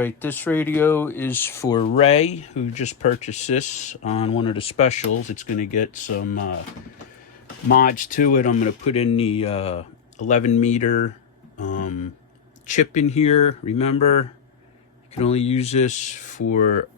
Alright, this radio is for Ray, who just purchased this on one of the specials. It's going to get some mods to it. I'm going to put in the 11 meter chip in here. Remember, you can only use this for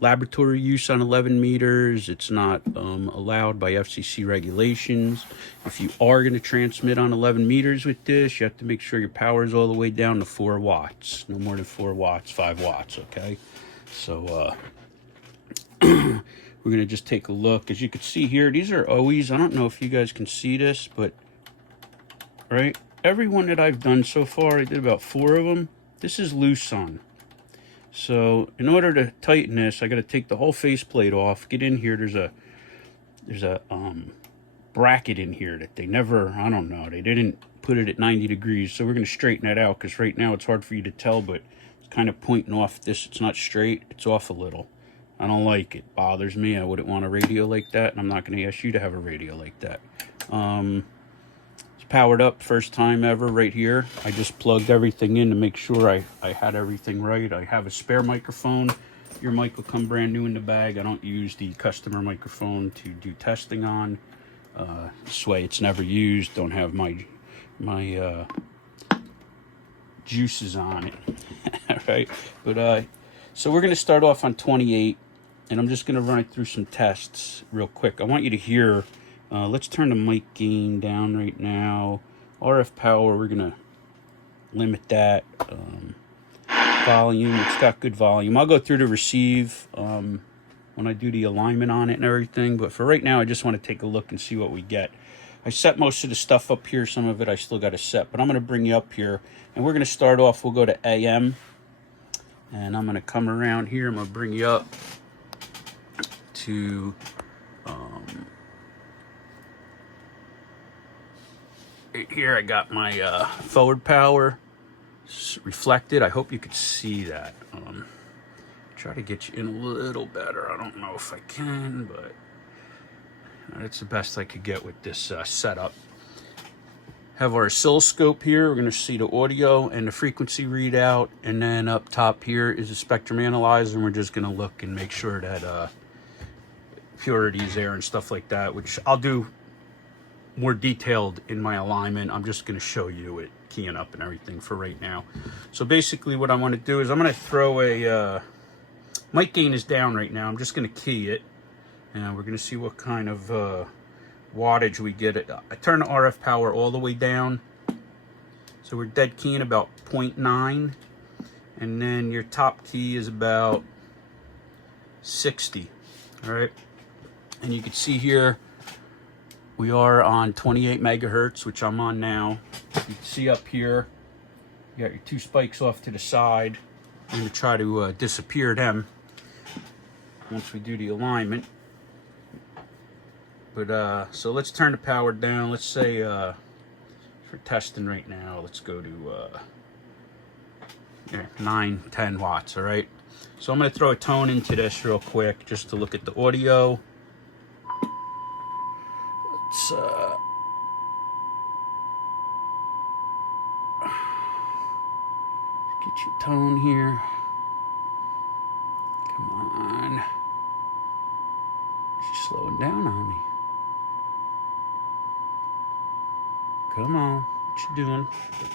laboratory use on 11 meters. It's not allowed by FCC regulations. If you are going to transmit on 11 meters with this, you have to make sure your power is all the way down to 4 watts. No more than 4 watts, 5 watts, okay? So we're going to just take a look. As you can see here, these are always, I don't know if you guys can see this, but right, every one that I've done so far, I did about 4 of them. This is loose on. So in order to tighten this, I got to take the whole faceplate off, get in here. There's a bracket in here that they never, I don't know, they didn't put it at 90 degrees. So we're going to straighten that out, because right now it's hard for you to tell, but it's kind of pointing off this. It's not straight, it's off a little. I don't like it. Bothers me. I wouldn't want a radio like that, and I'm not going to ask you to have a radio like that. It's powered up, first time ever right here. I just plugged everything in to make sure I had everything right. I have a spare microphone. Your mic will come brand new in the bag. I don't use the customer microphone to do testing on. This way it's never used. Don't have my juices on it. Right? But so we're going to start off on 28, and I'm just going to run it through some tests real quick. I want you to hear. Let's turn the mic gain down right now. RF power, we're going to limit that. Volume, it's got good volume. I'll go through the receive when I do the alignment on it and everything. But for right now, I just want to take a look and see what we get. I set most of the stuff up here. Some of it I still got to set. But I'm going to bring you up here. And we're going to start off, we'll go to AM. And I'm going to come around here. I'm going to bring you up to... right here I got my forward power reflected. I hope you could see that. Try to get you in a little better. I don't know if I can, but that's the best I could get with this setup. Have our oscilloscope here. We're going to see the audio and the frequency readout, and then up top here is a spectrum analyzer, and we're just going to look and make sure that purity is there and stuff like that, which I'll do more detailed in my alignment. I'm just going to show you it keying up and everything for right now. So basically what I want to do is I'm going to throw a mic gain is down right now. I'm just going to key it, and we're going to see what kind of wattage we get. I turn the RF power all the way down, so we're dead keying about 0.9, and then your top key is about 60. All right, and you can see here we are on 28 megahertz, which I'm on now. You can see up here, you got your 2 spikes off to the side. I'm going to try to disappear them once we do the alignment. But so let's turn the power down. Let's say for testing right now, let's go to 9, 10 watts. All right. So I'm going to throw a tone into this real quick just to look at the audio. Let's get your tone here. Come on. She's slowing down on me. Come on. What you doing?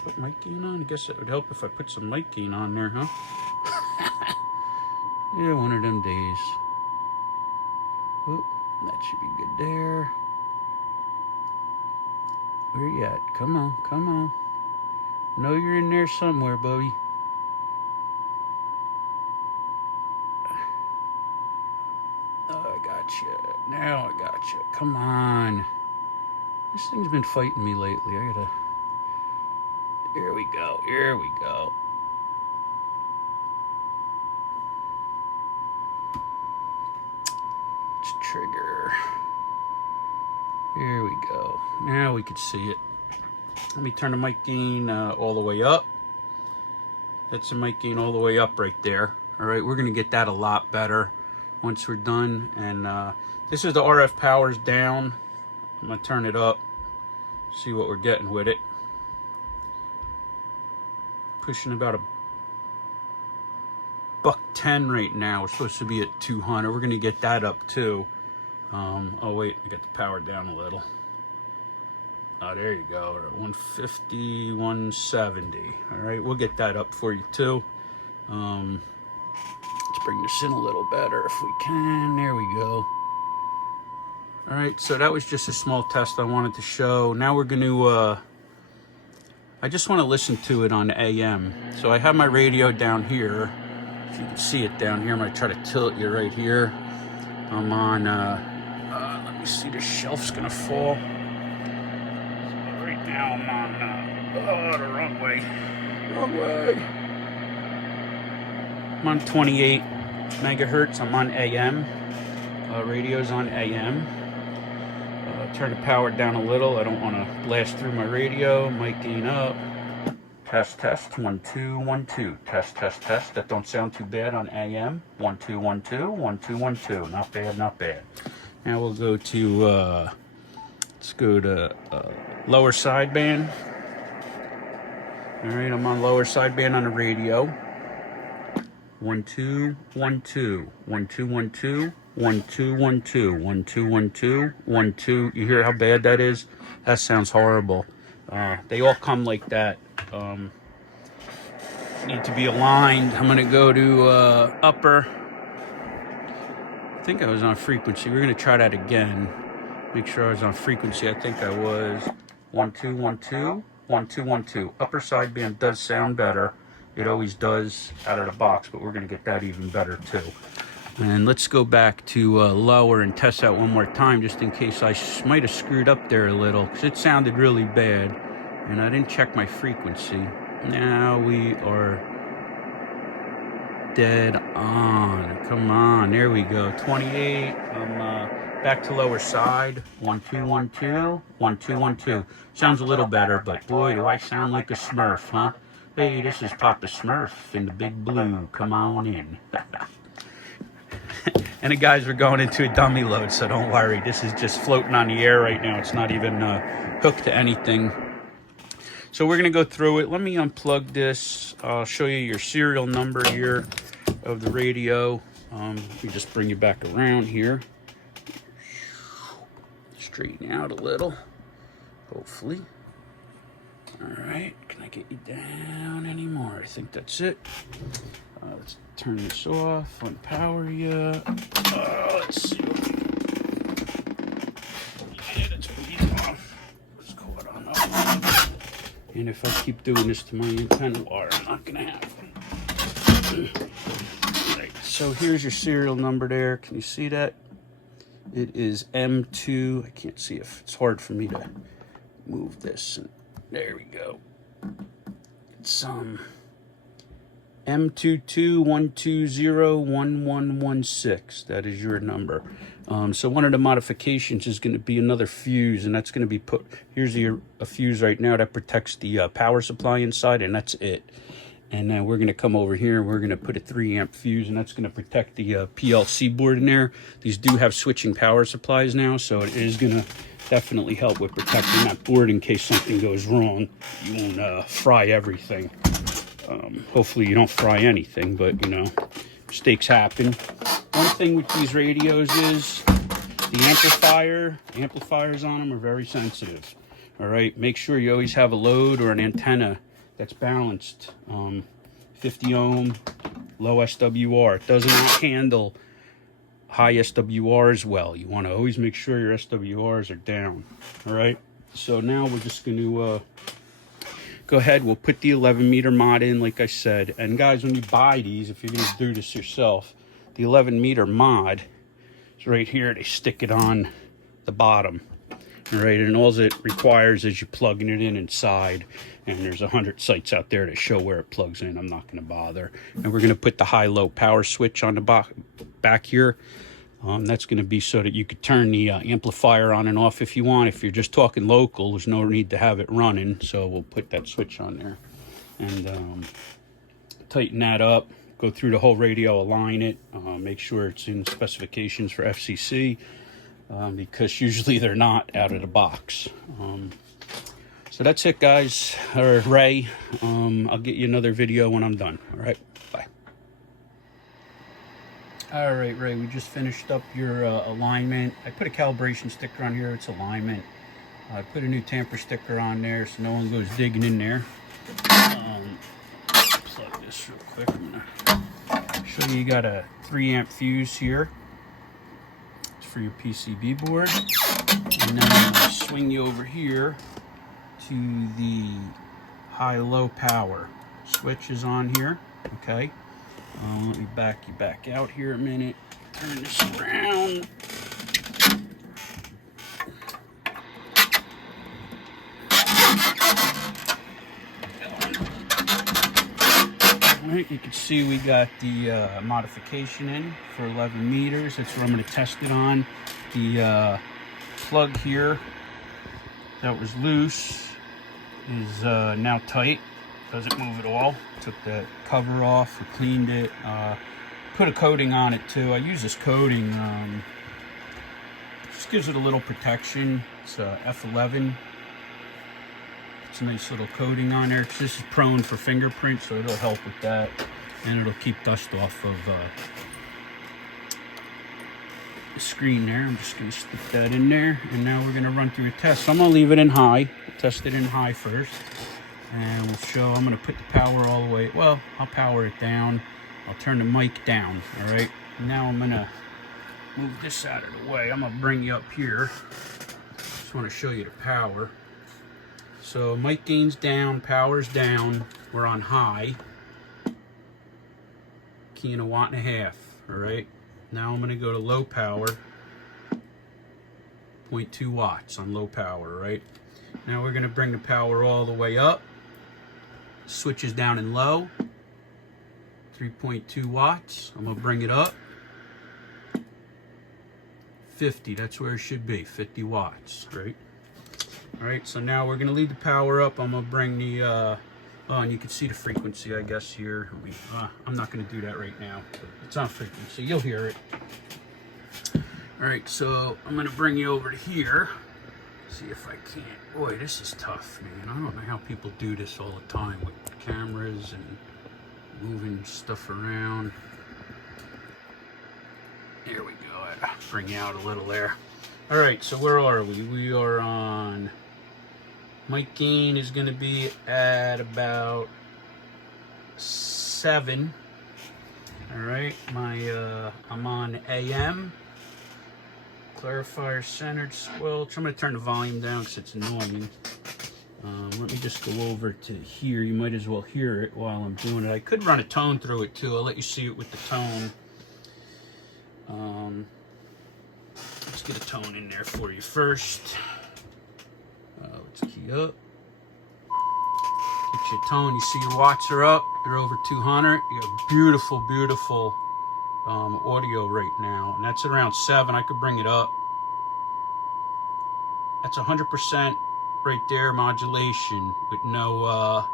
Put mic gain on? I guess it would help if I put some mic gain on there, huh? Yeah, one of them days. Oop, that should be good there. Where you at? Come on, come on. Know you're in there somewhere, Bobby. Oh, I got you. Now I got you. Come on. This thing's been fighting me lately. I gotta... Here we go. Here we go. Let's trigger. Here we go. Now we can see it. Let me turn the mic gain all the way up. That's the mic gain all the way up right there. All right, we're going to get that a lot better once we're done. And this is the RF powers down. I'm going to turn it up, see what we're getting with it. Pushing about $110 right now. We're supposed to be at 200. We're gonna get that up too. Oh wait, I got the power down a little. Oh, there you go. We're at 150, 170. All right, we'll get that up for you too. Let's bring this in a little better if we can. There we go. All right, so that was just a small test I wanted to show. Now we're going to, I just want to listen to it on AM. So I have my radio down here. If you can see it down here, I'm going to try to tilt you right here. I'm on, let me see, the shelf's going to fall. So right now I'm on, the wrong way. Wrong way. I'm on 28 megahertz. I'm on AM. Radio's on AM. Turn the power down a little. I don't want to blast through my radio. Mic gain up. Test, test. 1 2 1 2. Test, test, test. That don't sound too bad on AM. 1 2 1 2 1 2 1 2. Not bad, not bad. Now we'll go to let's go to lower sideband. All right, I'm on lower sideband on the radio. 1 2 1 2 1 2 1 2 1 2 1 2 1 2 1 2 1 2. You hear how bad that is? That sounds horrible. They all come like that. Need to be aligned. I'm gonna go to upper. I think I was on frequency. We're gonna try that again. Make sure I was on frequency. I think I was 1 2 1 2 1 2 1 2. Upper sideband does sound better. It always does out of the box, but we're going to get that even better too. And let's go back to lower and test that one more time, just in case I might have screwed up there a little, because it sounded really bad, and I didn't check my frequency. Now we are dead on. Come on, there we go. 28. I'm back to lower side. 1 2 1 2 1 2 1 2. Sounds a little better, but boy, do I sound like a Smurf, huh? Hey, this is Papa Smurf in the big blue. Come on in. And the guys are going into a dummy load, so don't worry. This is just floating on the air right now. It's not even hooked to anything. So we're going to go through it. Let me unplug this. I'll show you your serial number here of the radio. Let me just bring you back around here. Straighten out a little, hopefully. All right, can I get you down anymore? I think that's it. Let's turn this off, unpower you. Let's see. Yeah, that's pretty off. Let's go on up. And if I keep doing this to my antenna wire, I'm not gonna have one. All right, so here's your serial number there. Can you see that? It is M2. I can't see if it's hard for me to move this. There we go. It's M2212011116. That is your number. So one of the modifications is going to be another fuse, and that's going to be put. Here's a fuse right now that protects the power supply inside, and that's it. And then we're going to come over here and we're going to put a 3 amp fuse, and that's going to protect the PLC board in there. These do have switching power supplies now, so it is going to definitely help with protecting that board in case something goes wrong. You won't fry everything. Hopefully you don't fry anything, but you know, mistakes happen. One thing with these radios is the amplifiers on them are very sensitive. All right, make sure you always have a load or an antenna that's balanced. 50 ohm, low SWR. It does not handle high SWR as well. You want to always make sure your SWRs are down. All right, so now we're just going to go ahead. We'll put the 11 meter mod in, like I said. And guys, when you buy these, if you're going to do this yourself, the 11 meter mod is right here. They stick it on the bottom. All right, and all it requires is you plugging it in inside, and there's 100 sites out there that show where it plugs in. I'm not going to bother. And we're going to put the high-low power switch on the back here. That's going to be so that you could turn the amplifier on and off if you want. If you're just talking local, there's no need to have it running, so we'll put that switch on there. And tighten that up, go through the whole radio, align it, make sure it's in specifications for FCC, because usually they're not out of the box. So that's it, guys, or Ray. I'll get you another video when I'm done. All right. All right, Ray, we just finished up your alignment. I put a calibration sticker on here. It's alignment. I put a new tamper sticker on there so no one goes digging in there. Plug this real quick. I'm gonna show you. You got a 3-amp fuse here. It's for your PCB board. And then I'm gonna swing you over here to the high-low power. Switch is on here. Okay. Let me back you back out here a minute. Turn this around. Alright, you can see we got the modification in for 11 meters. That's what I'm going to test it on. The plug here that was loose is now tight. Doesn't move at all. Took the cover off, cleaned it, put a coating on it too. I use this coating, just gives it a little protection. It's F11. It's a nice little coating on there because this is prone for fingerprints, so it'll help with that, and it'll keep dust off of the screen there. I'm just going to stick that in there, and now we're going to run through a test. So I'm going to leave it in high, test it in high first. And we'll show, I'm going to put the power all the way, well, I'll power it down. I'll turn the mic down, all right? Now I'm going to move this out of the way. I'm going to bring you up here. Just want to show you the power. So mic gain's down, power's down. We're on high. Keying 1.5 watts, all right? Now I'm going to go to low power. 0.2 watts on low power, right? Now we're going to bring the power all the way up. Switch is down in low, 3.2 watts. I'm going to bring it up. 50, that's where it should be, 50 watts, right? All right, so now we're going to leave the power up. I'm going to bring the, oh, and you can see the frequency, I guess, here. I'm not going to do that right now. But it's on frequency, you'll hear it. All right, so I'm going to bring you over to here. See if I can't. Boy, this is tough, man. I don't know how people do this all the time with cameras and moving stuff around. There we go. I'll bring you out a little there. All right, so where are we? We are on, mic gain is going to be at about 7. All right, I'm on AM. Clarifier centered squelch. I'm going to turn the volume down because it's annoying. Let me just go over to here. You might as well hear it while I'm doing it. I could run a tone through it too. I'll let you see it with the tone. Let's get a tone in there for you first. Let's key up. Get your tone. You see your watts are up. They're over 200. You got beautiful, beautiful audio right now, and that's at around 7. I could bring it up. That's 100% right there, modulation with no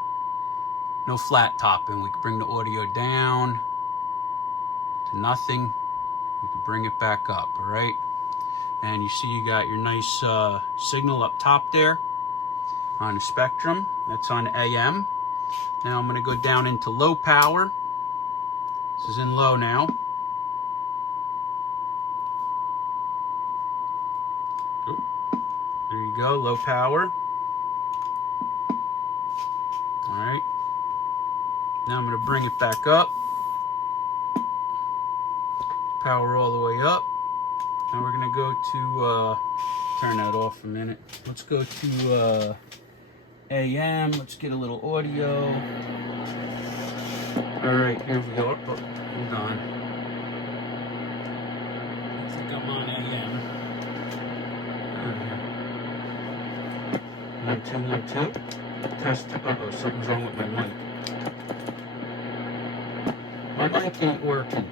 flat topping. We could bring the audio down to nothing. We could bring it back up, all right? And you see you got your nice signal up top there on the spectrum. That's on AM. Now I'm going to go down into low power. This is in low now. There you go, low power. All right. Now I'm going to bring it back up. Power all the way up. Now we're going to go to, turn that off a minute. Let's go to AM. Let's get a little audio. All right, here we go. Oh, hold on. I think I'm on AM. 1, 2, 1, 2. Test. Uh-oh, something's wrong with my mic. My mic ain't working.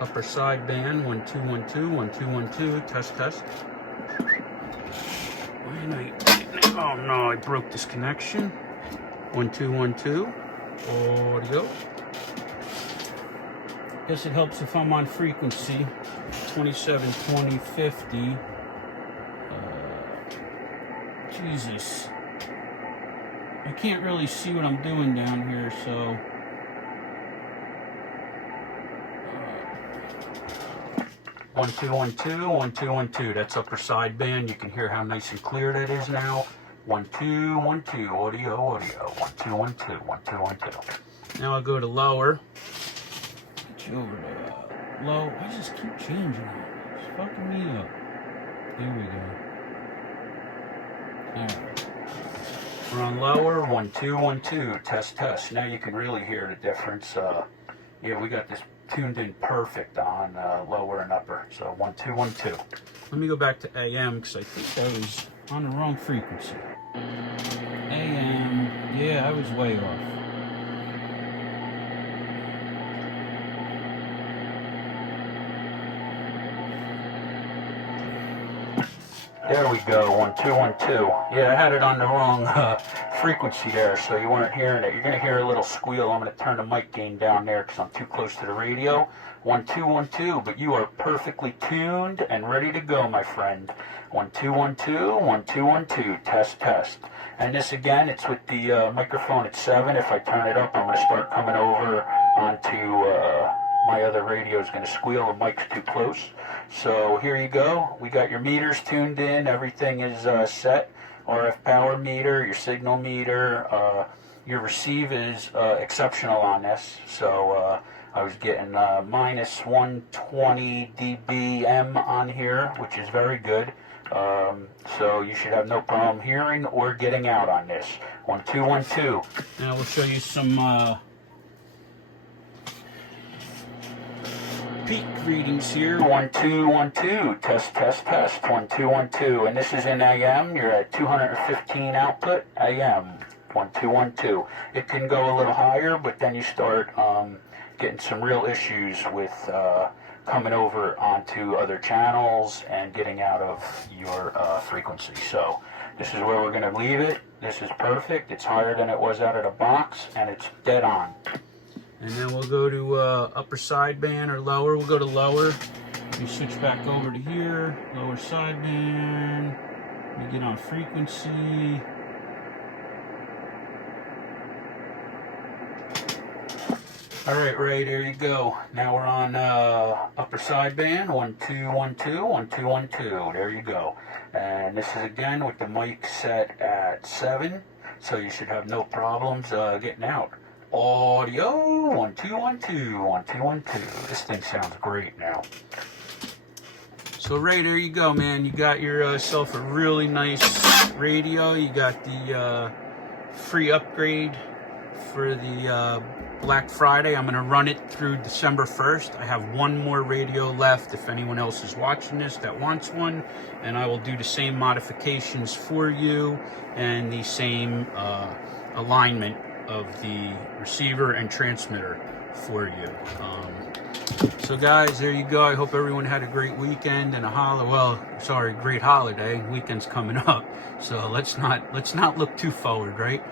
Upper side band, 1, 2, 1, 2, 1, 2, 1, 2. Test, test. Why am I? Oh no, I broke this connection. 1, 2, 1, 2. Audio. Guess it helps if I'm on frequency 27, 20, 50. Jesus. I can't really see what I'm doing down here, so... 1, 2, 1, 2, 1, 2, 1, 2. That's upper sideband. You can hear how nice and clear that is now. 1, 2, 1, 2. Audio, audio. 1, 2, 1, 2. 1, 2, 1, 2. Now I'll go to lower. Get you over to low. I just keep changing it. It's fucking me up. There we go. Alright. We're on lower. 1, 2, 1, 2. Test, test. Now you can really hear the difference. Yeah, we got this tuned in perfect on lower and upper. So 1, 2, 1, 2. Let me go back to AM because I think I was on the wrong frequency. AM, yeah, I was way off. There we go, 1, 2, 1, 2. Yeah, I had it on the wrong frequency there, so you weren't hearing it. You're going to hear a little squeal. I'm going to turn the mic gain down there because I'm too close to the radio. 1, 2, 1, 2, but you are perfectly tuned and ready to go, my friend. 1, 2, 1, 2, 1, 2, 1, 2, test, test. And this again, it's with the microphone at 7. If I turn it up, I'm going to start coming over onto my other radio is going to squeal. The mic's too close. So here you go. We got your meters tuned in. Everything is set. RF power meter, your signal meter. Your receive is exceptional on this. So I was getting minus 120 dBm on here, which is very good. So you should have no problem hearing or getting out on this. 1, 2, 1, 2. Now we'll show you some peak readings here. 1, 2, 1, 2. Test, test, test. 1, 2, 1, 2. And this is in AM. You're at 215 output. AM. 1, 2, 1, 2. It can go a little higher, but then you start getting some real issues with coming over onto other channels and getting out of your frequency. So this is where we're going to leave it. This is perfect. It's higher than it was out of the box, and it's dead on. And then we'll go to upper sideband or lower. We'll go to lower. We switch back over to here. Lower sideband. We get on frequency. All right, Ray, there you go. Now we're on upper sideband. 1, 2, 1, 2, 1, 2, 1, 2. There you go. And this is again with the mic set at 7. So you should have no problems getting out. Audio, 1, 2, 1, 2, 1, 2, 1, 2. This thing sounds great now. So Ray, there you go, man. You got yourself a really nice radio. You got the free upgrade for the Black Friday. I'm going to run it through December 1st. I have one more radio left if anyone else is watching this that wants one, and I will do the same modifications for you and the same alignment of the receiver and transmitter for you. So guys, there you go. I hope everyone had a great weekend and a great holiday. Weekend's coming up, so let's not look too forward, right?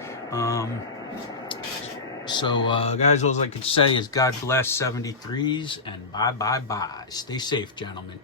Guys, all I can say is God bless 73s and bye. Stay safe, gentlemen.